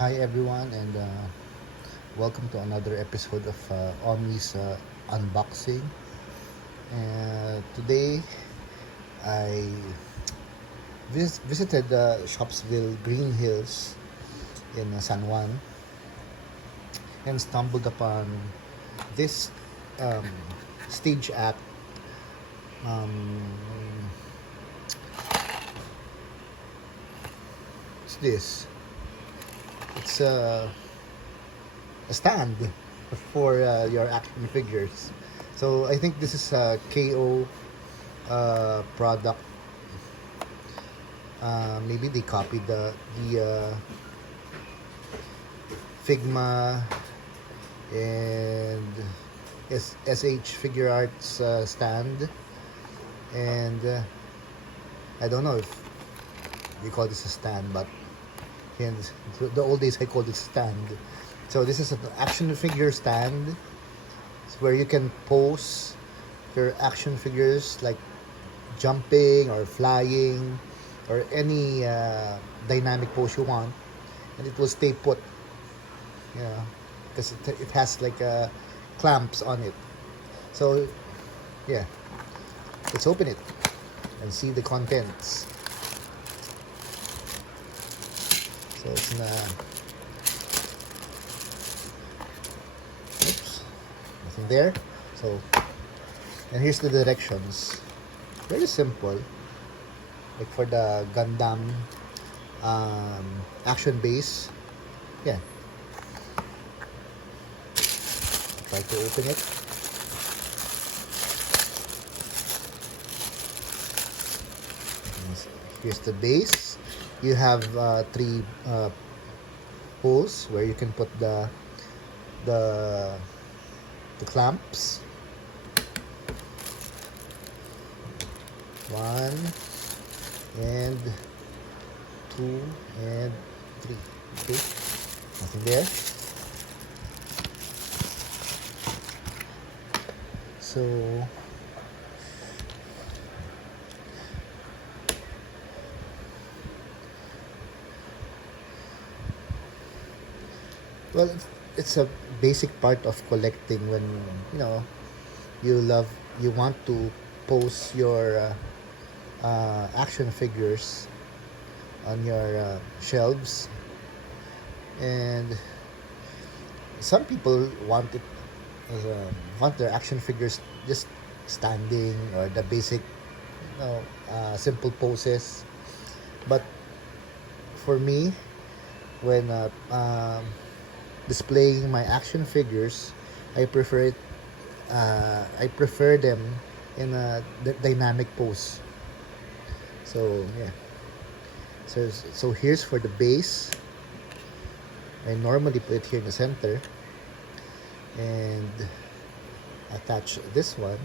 Hi everyone, and welcome to another episode of Omni's unboxing. Today I visited Shopsville Green Hills in San Juan and stumbled upon this um, stage act. Um, what's this? It's a stand for your action figures. So I think this is a KO product. Maybe they copied the Figma and SH Figure Arts stand, and I don't know if we call this a stand, but in the old days I called it stand. So this is an action figure stand. It's where you can pose your action figures like jumping or flying or any dynamic pose you want, and it will stay put. Yeah, because it has like clamps on it. So yeah, let's open it and see the contents. So it's na, oops, nothing there. So, and here's the directions. Very simple. Like for the Gundam action base. Yeah. Try to open it. Here's the base. You have three holes where you can put the the clamps. One and two and three. Okay, nothing there. So well, it's a basic part of collecting when you know you want to post your action figures on your shelves, and some people want it want their action figures just standing or the basic simple poses. But for me, when displaying my action figures, I prefer it. I prefer them in a dynamic pose. So yeah. So here's for the base. I normally put it here in the center and attach this one.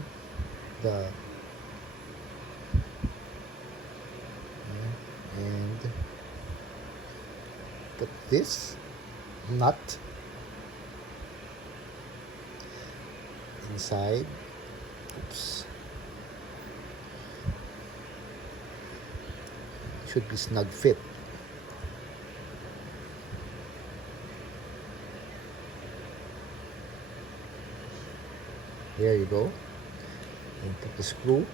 The and put this nut inside. Oops. Should be snug fit. There you go. And put the screw.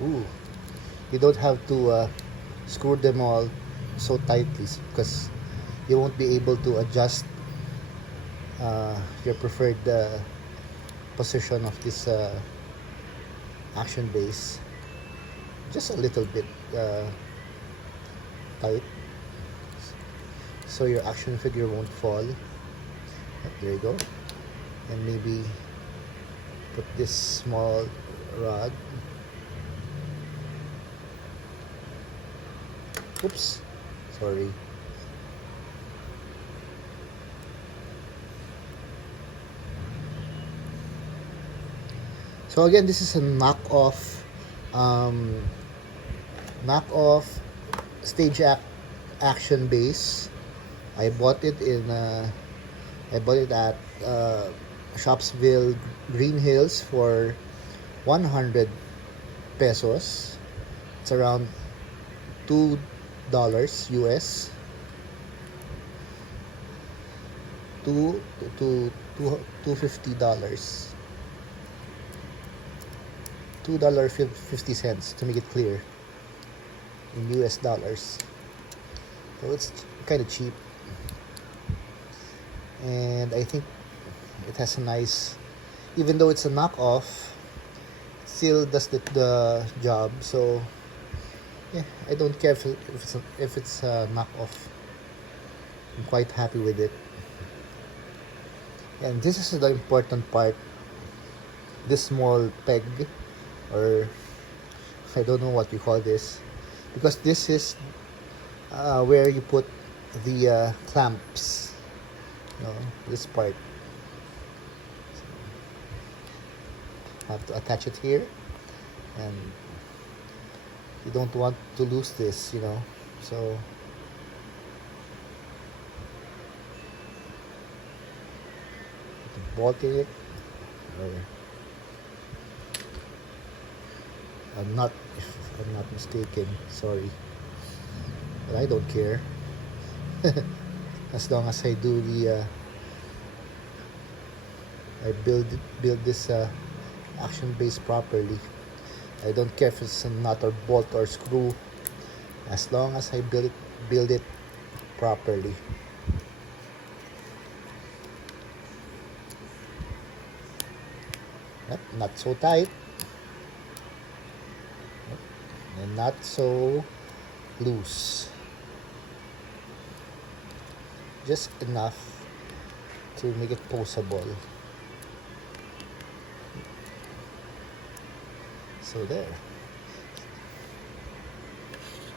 Ooh, you don't have to screw them all so tightly because you won't be able to adjust your preferred position of this action base. Just a little bit tight so your action figure won't fall. There you go. And maybe put this small rod. Oops, sorry. So again, this is a knockoff um, knockoff action base. I bought it at Shopsville Green Hills for 100 pesos. It's around $2 US. $250. $2.50 to make it clear in US dollars. So it's kind of cheap, and I think it has a nice, even though it's a knockoff, it still does the job. So yeah, I don't care if it's a knockoff. I'm quite happy with it. And this is the important part. This small peg, or I don't know what you call this, because this is where you put the clamps. This part. Have to attach it here, and you don't want to lose this, so bolting it, or if I'm not mistaken, sorry, but I don't care. As long as I do I build this action base properly. I don't care if it's a nut or bolt or screw, as long as I build it properly. Yep, not so tight, and not so loose, just enough to make it poseable. So there.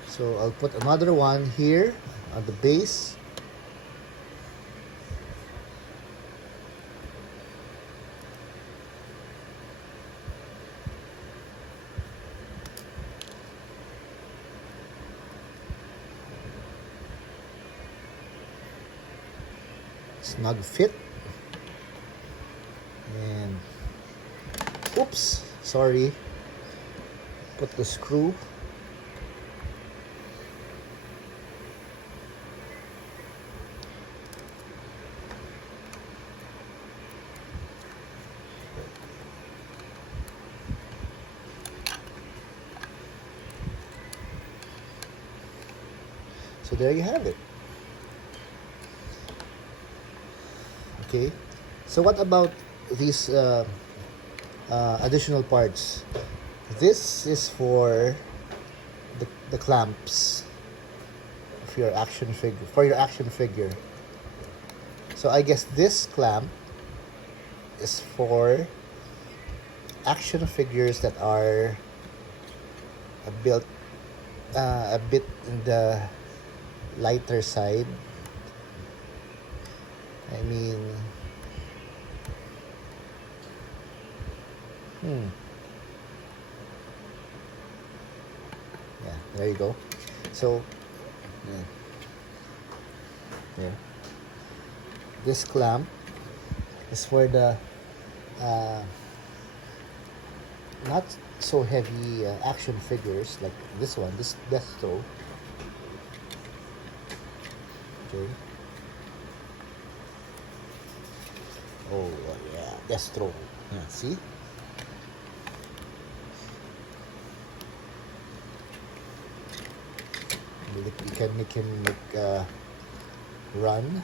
So I'll put another one here on the base. Snug fit. And oops, sorry. Put the screw. So there you have it. Okay, so what about these additional parts? This is for the clamps of your action figure. So I guess this clamp is for action figures that are built a bit in the lighter side. I mean, yeah, there you go. So, yeah. This clamp is for the not so heavy action figures like this one, this Destro. Okay. Oh yeah, Destro. Yeah, see? You can make him run.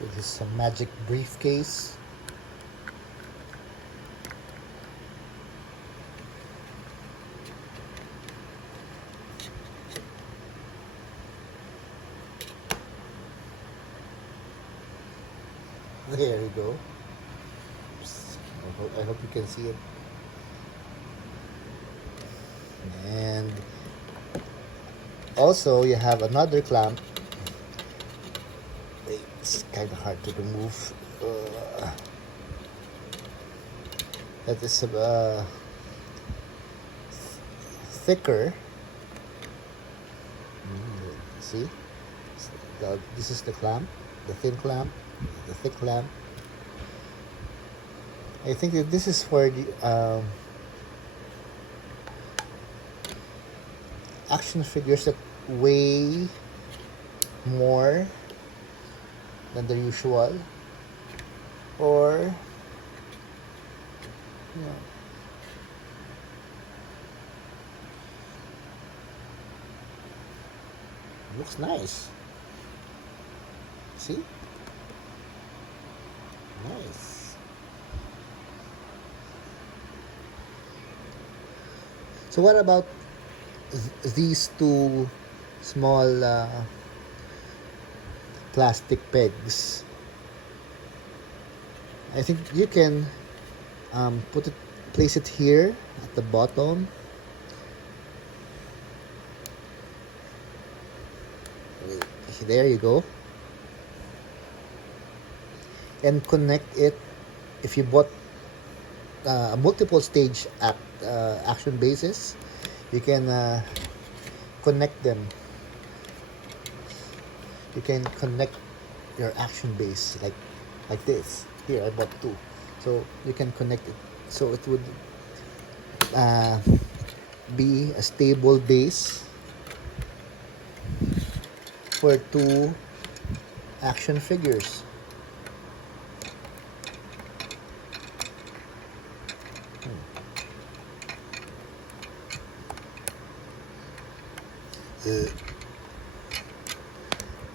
With his magic briefcase. There you go. I hope you can see it. And also you have another clamp. It's kind of hard to remove. uh, that is thicker. See, this is the clamp, the thin clamp, the thick clamp. I think that this is for the action figures that weigh more than the usual, or you know, looks nice. See, nice. So what about these two small plastic pegs? I think you can place it here at the bottom. There you go. And connect it. If you bought a multiple stage action bases, you can connect them. You can connect your action base like this. Here I bought two, so you can connect it. So it would be a stable base for two action figures.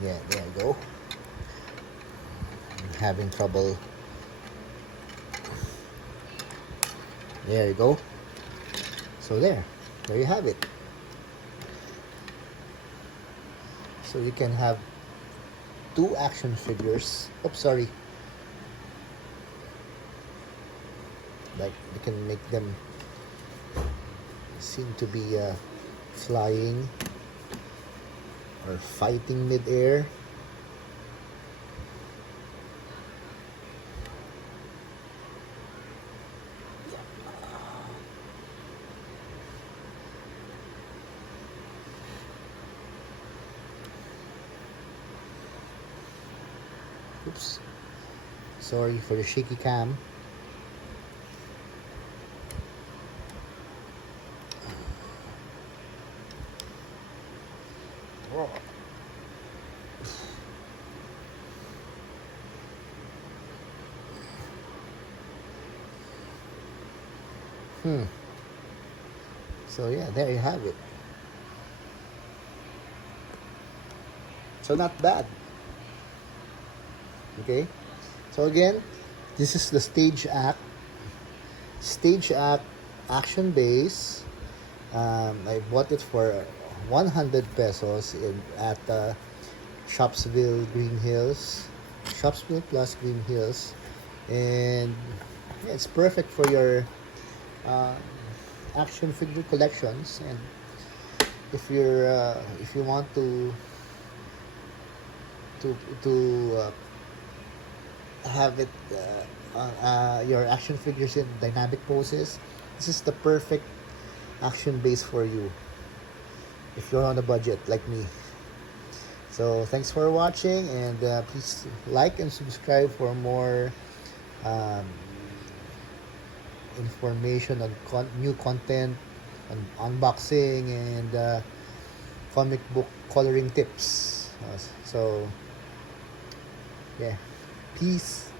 Yeah, there you go. I'm having trouble. There you go. So there you have it. So you can have two action figures. Oops, sorry. Like you can make them seem to be flying or fighting mid-air. Oops, sorry for the shaky cam. So yeah, there you have it. So not bad. Okay, so again, this is the Stage Act action base. I bought it for 100 pesos at Shopsville plus Green Hills, and yeah, it's perfect for your action figure collections. And if you want to have it your action figures in dynamic poses, this is the perfect action base for you if you're on a budget like me. So thanks for watching, and please like and subscribe for more information on new content, on unboxing, and comic book coloring tips. So yeah, peace.